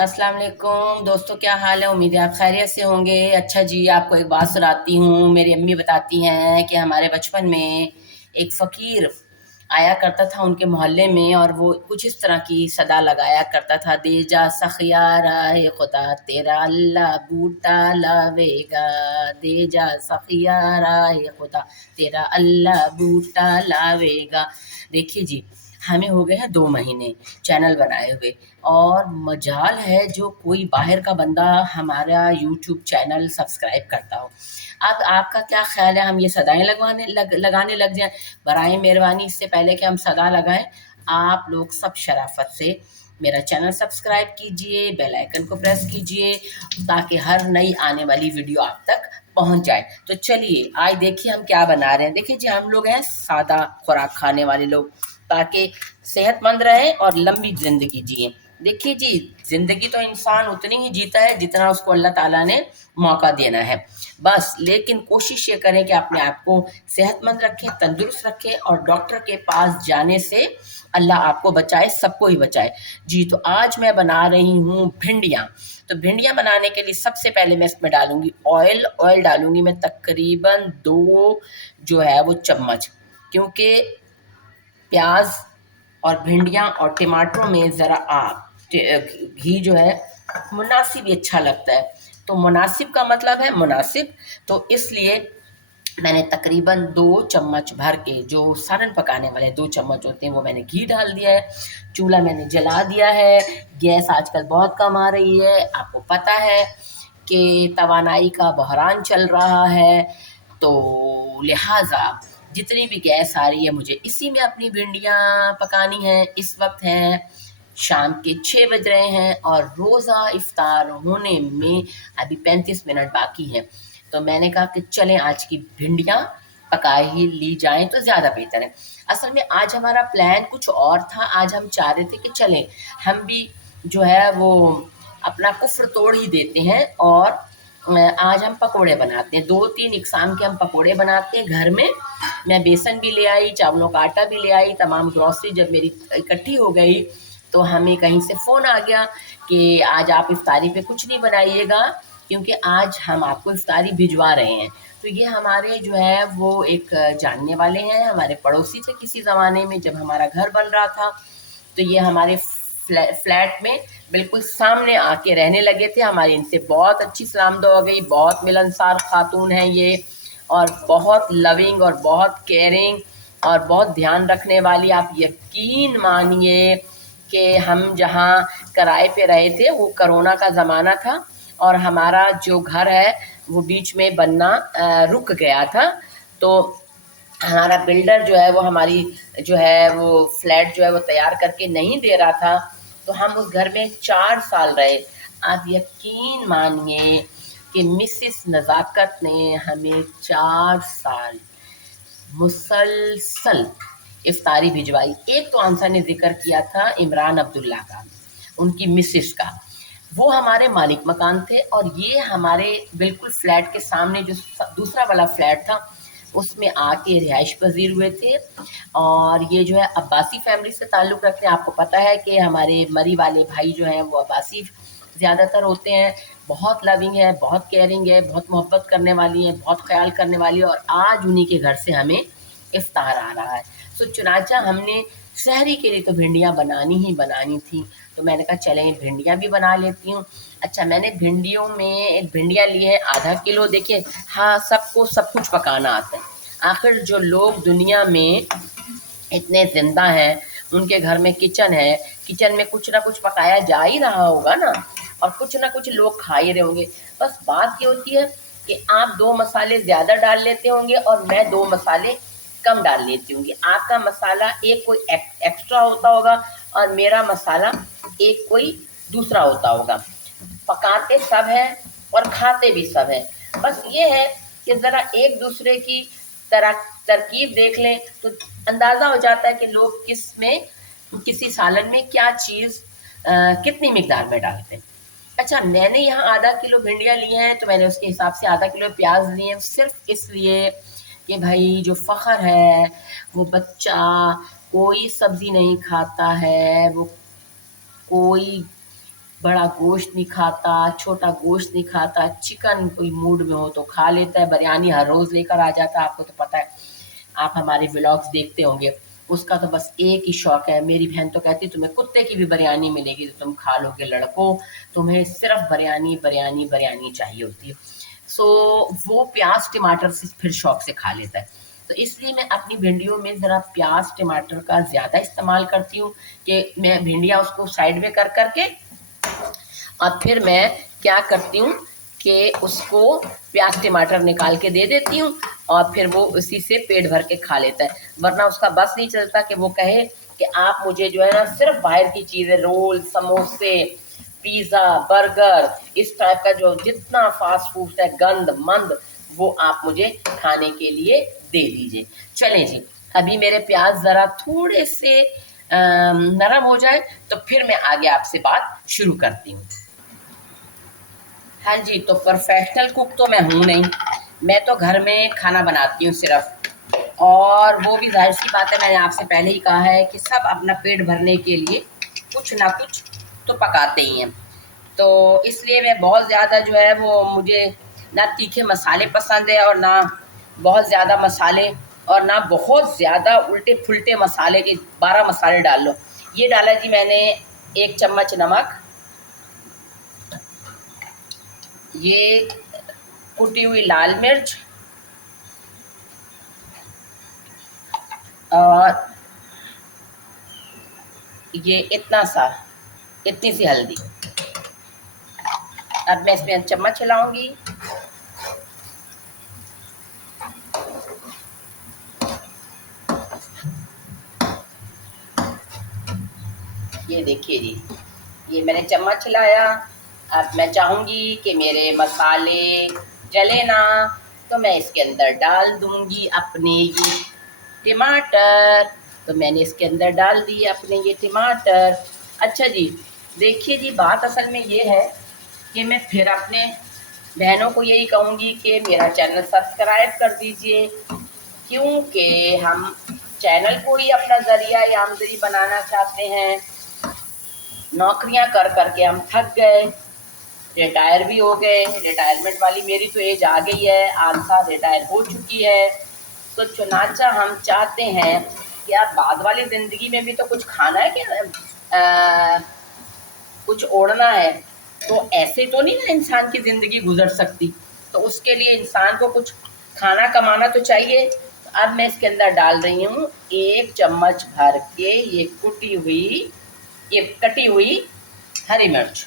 अस्सलाम वालेकुम दोस्तों, क्या हाल है। उम्मीद है आप खैरियत से होंगे। अच्छा जी, आपको एक बात सुनाती हूँ। मेरी अम्मी बताती हैं कि हमारे बचपन में एक फ़कीर आया करता था उनके मोहल्ले में, और वो कुछ इस तरह की सदा लगाया करता था। दे जा सखिया राहे खुदा तेरा अल्लाह बूटा लावेगा, दे जा सखिया राहे खुदा तेरा अल्लाह बूटा लावेगा। देखिए जी, हमें हो गए हैं 2 महीने चैनल बनाए हुए, और मजाल है जो कोई बाहर का बंदा हमारा यूट्यूब चैनल सब्सक्राइब करता हो। अब आपका क्या ख्याल है, हम ये सदाएं लगाने लग जाएं? बराए मेहरबानी, इससे पहले कि हम सदा लगाएं, आप लोग सब शराफत से मेरा चैनल सब्सक्राइब कीजिए, बेल आइकन को प्रेस कीजिए, ताकि हर नई आने वाली वीडियो आप तक पहुंच जाए। तो चलिए आज देखिए हम क्या बना रहे हैं। देखिए जी, हम लोग हैं सादा खुराक खाने वाले लोग, ताकि सेहतमंद रहे और लंबी ज़िंदगी जिए। देखिए जी, ज़िंदगी तो इंसान उतनी ही जीता है जितना उसको अल्लाह ताला ने मौका देना है। बस लेकिन कोशिश ये करें कि अपने आप को सेहतमंद रखें, तंदुरुस्त रखें, और डॉक्टर के पास जाने से अल्लाह आपको बचाए, सबको ही बचाए। जी, तो आज मैं बना रही हूँ भिंडियाँ। तो भिंडियाँ बनाने के लिए सबसे पहले मैं इसमें डालूँगी ऑयल डालूँगी मैं तकरीबन 2 जो है वो चम्मच, क्योंकि प्याज और भिंडियाँ और टमाटरों में ज़रा घी जो है मुनासिब ही अच्छा लगता है। तो मुनासिब का मतलब है मुनासिब, तो इसलिए मैंने तकरीबन 2 चम्मच भर के, जो सालन पकाने वाले 2 चम्मच होते हैं, वो मैंने घी डाल दिया है। चूल्हा मैंने जला दिया है। गैस आजकल बहुत कम आ रही है, आपको पता है कि तवानाई का बहरान चल रहा है। तो लिहाजा जितनी भी गैस आ रही है, मुझे इसी में अपनी भिंडियाँ पकानी है। इस वक्त हैं शाम के 6 बज रहे हैं, और रोज़ा इफ्तार होने में अभी 35 मिनट बाकी हैं। तो मैंने कहा कि चलें आज की भिंडियाँ पका ही ली जाएं तो ज़्यादा बेहतर है। असल में आज हमारा प्लान कुछ और था। आज हम चाह रहे थे कि चलें हम भी जो है वो अपना कुफ्र तोड़ ही देते हैं, और आज हम पकोड़े बनाते हैं। 2-3 इकसाम के हम पकोड़े बनाते हैं घर में। मैं बेसन भी ले आई, चावलों का आटा भी ले आई। तमाम ग्रॉसरी जब मेरी इकट्ठी हो गई, तो हमें कहीं से फ़ोन आ गया कि आज आप इफ्तारी पे कुछ नहीं बनाइएगा, क्योंकि आज हम आपको इफ्तारी भिजवा रहे हैं। तो ये हमारे जो है वो एक जानने वाले हैं, हमारे पड़ोसी थे किसी ज़माने में जब हमारा घर बन रहा था। तो ये हमारे फ्लैट में बिल्कुल सामने आके रहने लगे थे। हमारी इनसे बहुत अच्छी सलाम दुआ हो गई। बहुत मिलनसार खातून हैं ये, और बहुत लविंग और बहुत केयरिंग और बहुत ध्यान रखने वाली। आप यकीन मानिए कि हम जहाँ किराए पे रहे थे, वो कोरोना का ज़माना था, और हमारा जो घर है वो बीच में बनना रुक गया था। तो हमारा बिल्डर जो है वो हमारी जो है वो फ्लैट जो है वो तैयार करके नहीं दे रहा था। तो हम उस घर में 4 साल रहे। आप यकीन मानिए कि मिसिस नज़ाकत ने हमें 4 साल मुसलसल इफ्तारी भिजवाई। एक तो आंसर ने जिक्र किया था इमरान अब्दुल्ला का, उनकी मिसिस का। वो हमारे मालिक मकान थे, और ये हमारे बिल्कुल फ्लैट के सामने जो दूसरा वाला फ्लैट था, उसमें आके रिहाइश पजीर हुए थे। और ये जो है अब्बासी फैमिली से ताल्लुक़ रखते हैं। आपको पता है कि हमारे मरी वाले भाई जो हैं वो अब्बासी ज़्यादातर होते हैं। बहुत लविंग है, बहुत केयरिंग है, बहुत मोहब्बत करने वाली है, बहुत ख्याल करने वाली है, और आज उन्हीं के घर से हमें इफ्तार आ रहा है। तो चुनाचा हमने सहरी के लिए तो भिंडियाँ बनानी ही बनानी थी। तो मैंने कहा चलें भिंडियाँ भी बना लेती हूँ। अच्छा, मैंने भिंडियों में एक भिंडियाँ ली है आधा किलो। देखिए, हाँ, सबको सब कुछ पकाना आता है। आखिर जो लोग दुनिया में इतने ज़िंदा हैं, उनके घर में किचन है, किचन में कुछ ना कुछ पकाया जा ही रहा होगा ना, और कुछ ना कुछ लोग खा ही रहे होंगे। बस बात ये होती है कि आप 2 मसाले ज़्यादा डाल लेते होंगे, और मैं 2 मसाले कम डाल लेती होंगी। आपका मसाला एक कोई एक्स्ट्रा होता होगा, और मेरा मसाला एक कोई दूसरा होता होगा। पकाते सब हैं और खाते भी सब हैं। बस ये है कि ज़रा एक दूसरे की तरह तरकीब देख लें तो अंदाज़ा हो जाता है कि लोग किस में, किसी सालन में क्या चीज़ कितनी मिकदार में डालते हैं। अच्छा, मैंने यहाँ आधा किलो भिंडियाँ ली हैं, तो मैंने उसके हिसाब से आधा किलो प्याज लिए हैं, सिर्फ इसलिए कि भाई जो फ़ख्र है, वो बच्चा कोई सब्ज़ी नहीं खाता है, वो कोई बड़ा गोश्त नहीं खाता, छोटा गोश्त नहीं खाता, चिकन कोई मूड में हो तो खा लेता है, बिरयानी हर रोज़ लेकर आ जाता है, आपको तो पता है, आप हमारे व्लॉग्स देखते होंगे। उसका तो बस एक ही शौक है। मेरी बहन तो कहती है तुम्हें कुत्ते की भी बिरयानी मिलेगी तो तुम खा लोगे लड़कों, तुम्हें सिर्फ बिरयानी बिरयानी बिरयानी चाहिए होती है। सो वो प्याज टमाटर से फिर शौक से खा लेता है। तो इसलिए मैं अपनी भिंडियों में ज़रा प्याज टमाटर का ज़्यादा इस्तेमाल करती हूँ कि मैं भिंडियाँ उसको साइड में कर करके और फिर मैं क्या करती हूँ कि उसको प्याज टमाटर निकाल के दे देती हूँ और फिर वो उसी से पेट भर के खा लेता है। वरना उसका बस नहीं चलता कि वो कहे कि आप मुझे जो है ना सिर्फ बाहर की चीज़ें, रोल, समोसे, पिज़्ज़ा, बर्गर, इस टाइप का जो जितना फास्ट फूड है गंद मंद, वो आप मुझे खाने के लिए दे दीजिए। चलें जी, अभी मेरे प्याज ज़रा थोड़े से नरम हो जाए तो फिर मैं आगे आपसे बात शुरू करती हूँ। हाँ जी, तो प्रोफेशनल कुक तो मैं हूँ नहीं, मैं तो घर में खाना बनाती हूँ सिर्फ, और वो भी ज़ाहिर सी बात है, मैंने आपसे पहले ही कहा है कि सब अपना पेट भरने के लिए कुछ ना कुछ तो पकाते ही हैं। तो इसलिए मैं बहुत ज़्यादा जो है वो मुझे ना तीखे मसाले पसंद है और ना बहुत ज़्यादा मसाले, और ना बहुत ज़्यादा उल्टे-फुल्टे मसाले के 12 मसाले डाल लो। ये डाला जी मैंने 1 चम्मच नमक, ये कुटी हुई लाल मिर्च, और ये इतनी सी हल्दी। अब मैं इसमें चम्मच हिलाऊंगी। ये देखिए जी, ये मैंने चम्मच हिलाया। अब मैं चाहूँगी कि मेरे मसाले जले ना, तो मैं इसके अंदर डाल दूँगी अपने ये टमाटर। तो मैंने इसके अंदर डाल दिए अपने ये टमाटर। अच्छा जी, देखिए जी, बात असल में ये है कि मैं फिर अपने बहनों को यही कहूँगी कि मेरा चैनल सब्सक्राइब कर दीजिए, क्योंकि हम चैनल को ही अपना ज़रिया आमदनी बनाना चाहते हैं। नौकरियां कर करके हम थक गए, रिटायर भी हो गए, रिटायरमेंट वाली मेरी तो एज आ गई है, 8 साल रिटायर हो चुकी है। तो चुनाचा हम चाहते हैं कि अब बाद वाली ज़िंदगी में भी तो कुछ खाना है कि कुछ ओढ़ना है, तो ऐसे तो नहीं ना इंसान की ज़िंदगी गुजर सकती। तो उसके लिए इंसान को कुछ खाना कमाना तो चाहिए। तो अब मैं इसके अंदर डाल रही हूँ 1 चम्मच भर के ये कटी हुई हरी मिर्च।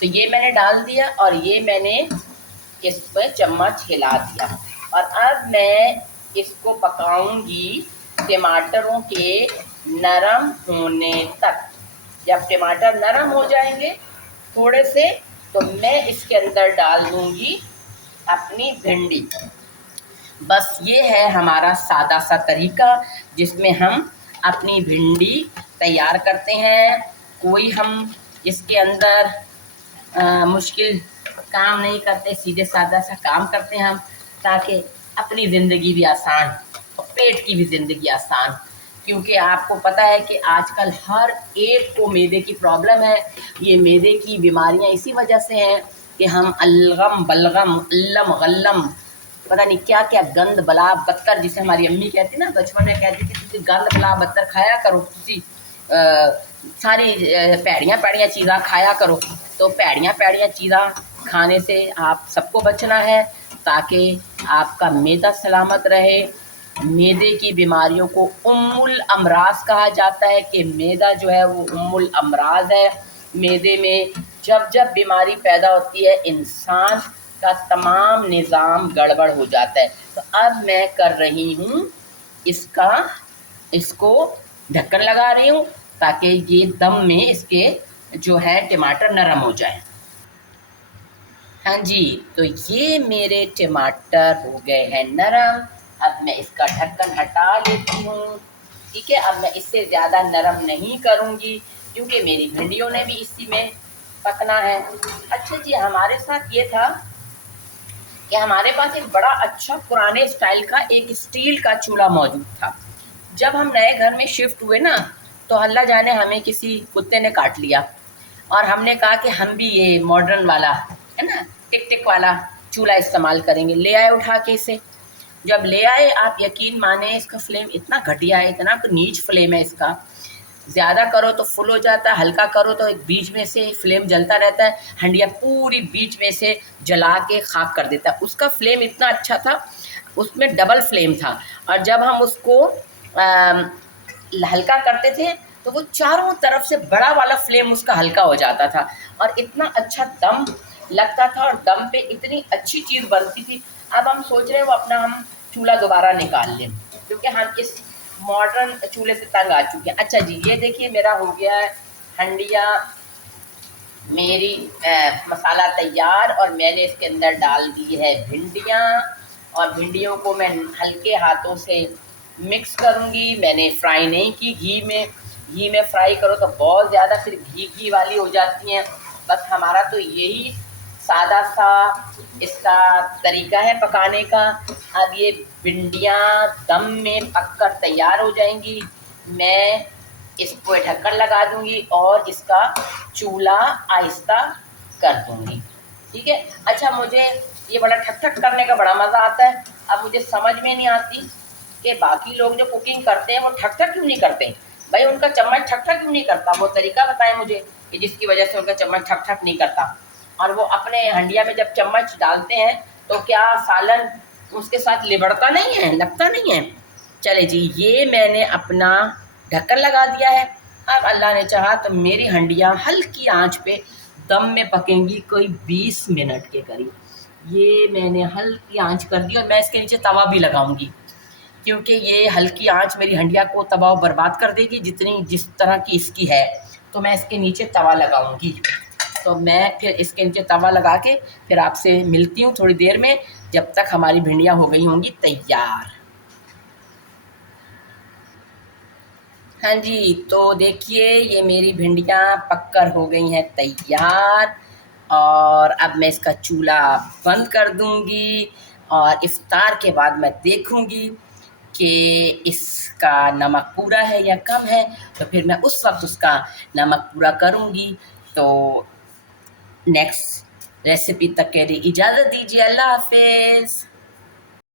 तो ये मैंने डाल दिया और ये मैंने इसमें चम्मच हिला दिया, और अब मैं इसको पकाऊंगी टमाटरों के नरम होने तक। जब टमाटर नरम हो जाएंगे थोड़े से, तो मैं इसके अंदर डाल दूंगी अपनी भिंडी। बस ये है हमारा सादा सा तरीका जिसमें हम अपनी भिंडी तैयार करते हैं। कोई हम इसके अंदर मुश्किल काम नहीं करते, सीधे सादा सा काम करते हैं हम, ताकि अपनी ज़िंदगी भी आसान और पेट की भी ज़िंदगी आसान। क्योंकि आपको पता है कि आजकल हर एक को मैदे की प्रॉब्लम है। ये मैदे की बीमारियां इसी वजह से हैं कि हम अलगम बलगम अल्लम गल्लम पता नहीं क्या क्या गंद बला बत्तर, जिसे हमारी अम्मी कहती ना, बचपन में कहती थी तुझे गंद बला बत्तर खाया करो, तुझी सारी पैड़ियाँ पैड़ियाँ चीज़ा खाया करो। तो पैड़ियाँ पैड़ियाँ चीज़ा खाने से आप सबको बचना है, ताकि आपका मैदा सलामत रहे। मैदे की बीमारियों को उम्मुल अमराज कहा जाता है कि मैदा जो है वो उम्मुल अमराज है। मैदे में जब जब बीमारी पैदा होती है इंसान का तमाम निज़ाम गड़बड़ हो जाता है। तो अब मैं कर रही हूँ इसको ढक्कन लगा रही हूँ ताकि ये दम में इसके जो है टमाटर नरम हो जाए। हाँ जी, तो ये मेरे टमाटर हो गए हैं नरम। अब मैं इसका ढक्कन हटा लेती हूँ। ठीक है, अब मैं इससे ज़्यादा नरम नहीं करूँगी क्योंकि मेरी भिंडियों ने भी इसी में पकना है। अच्छा जी, हमारे साथ ये था कि हमारे पास एक बड़ा अच्छा पुराने स्टाइल का एक स्टील का चूल्हा मौजूद था। जब हम नए घर में शिफ्ट हुए ना, तो अल्लाह जाने हमें किसी कुत्ते ने काट लिया। और हमने कहा कि हम भी ये मॉडर्न वाला है ना, टिक टिक वाला चूल्हा इस्तेमाल करेंगे। ले आए उठा के इसे। जब ले आए, आप यकीन माने इसका फ्लेम इतना घटिया है, इतना नीच फ्लेम है इसका। ज़्यादा करो तो फुल हो जाता है, हल्का करो तो एक बीच में से फ्लेम जलता रहता है, हंडिया पूरी बीच में से जला के खाक कर देता है। उसका फ्लेम इतना अच्छा था, उसमें डबल फ्लेम था। और जब हम उसको हल्का करते थे तो वो चारों तरफ से बड़ा वाला फ्लेम उसका हल्का हो जाता था और इतना अच्छा दम लगता था और दम पे इतनी अच्छी चीज़ बनती थी। अब हम सोच रहे हैं वो अपना हम चूल्हा दोबारा निकाल लें, क्योंकि हम इस मॉडर्न चूल्हे से तंग आ चुके हैं। अच्छा जी, ये देखिए मेरा हो गया है हंडिया, मेरी मसाला तैयार, और मैंने इसके अंदर डाल दी है भिंडियाँ, और भिंडियों को मैं हल्के हाथों से मिक्स करूँगी। मैंने फ्राई नहीं की घी में फ्राई करो तो बहुत ज़्यादा फिर घी वाली हो जाती हैं। बस हमारा तो यही सादा सा इसका तरीका है पकाने का। अब ये भिंडियाँ दम में पककर तैयार हो जाएंगी। मैं इसको ढक्कन लगा दूंगी और इसका चूल्हा आहिस्ता कर दूंगी, ठीक है। अच्छा, मुझे ये बड़ा ठक ठक करने का बड़ा मज़ा आता है। अब मुझे समझ में नहीं आती कि बाकी लोग जो कुकिंग करते हैं वो ठक ठक क्यों नहीं करते भाई, उनका चम्मच ठक ठक क्यों नहीं करता? वो तरीका बताएं मुझे कि जिसकी वजह से उनका चम्मच ठक ठक नहीं करता। और वो अपने हंडिया में जब चम्मच डालते हैं तो क्या सालन उसके साथ लिबड़ता नहीं है, लगता नहीं है? चले जी, ये मैंने अपना ढक्कन लगा दिया है। अब अल्लाह ने चाहा तो मेरी हंडियाँ हल्की आंच पे दम में पकेंगी कोई 20 मिनट के करीब। ये मैंने हल्की आंच कर दी और मैं इसके नीचे तवा भी लगाऊंगी, क्योंकि ये हल्की आंच मेरी हंडिया को तवा बर्बाद कर देगी जिस तरह की इसकी है। तो मैं इसके नीचे तवा लगाऊंगी। तो मैं फिर इसके नीचे तवा लगा के फिर आपसे मिलती हूँ थोड़ी देर में, जब तक हमारी भिंडियाँ हो गई होंगी तैयार। हाँ जी, तो देखिए ये मेरी भिंडियाँ पककर हो गई हैं तैयार, और अब मैं इसका चूल्हा बंद कर दूँगी और इफ्तार के बाद मैं देखूँगी कि इसका नमक पूरा है या कम है, तो फिर मैं उस वक्त उसका नमक पूरा करूँगी। तो नेक्स्ट रेसिपी तक के लिए इजाज़त दीजिए। अल्लाह हाफिज़।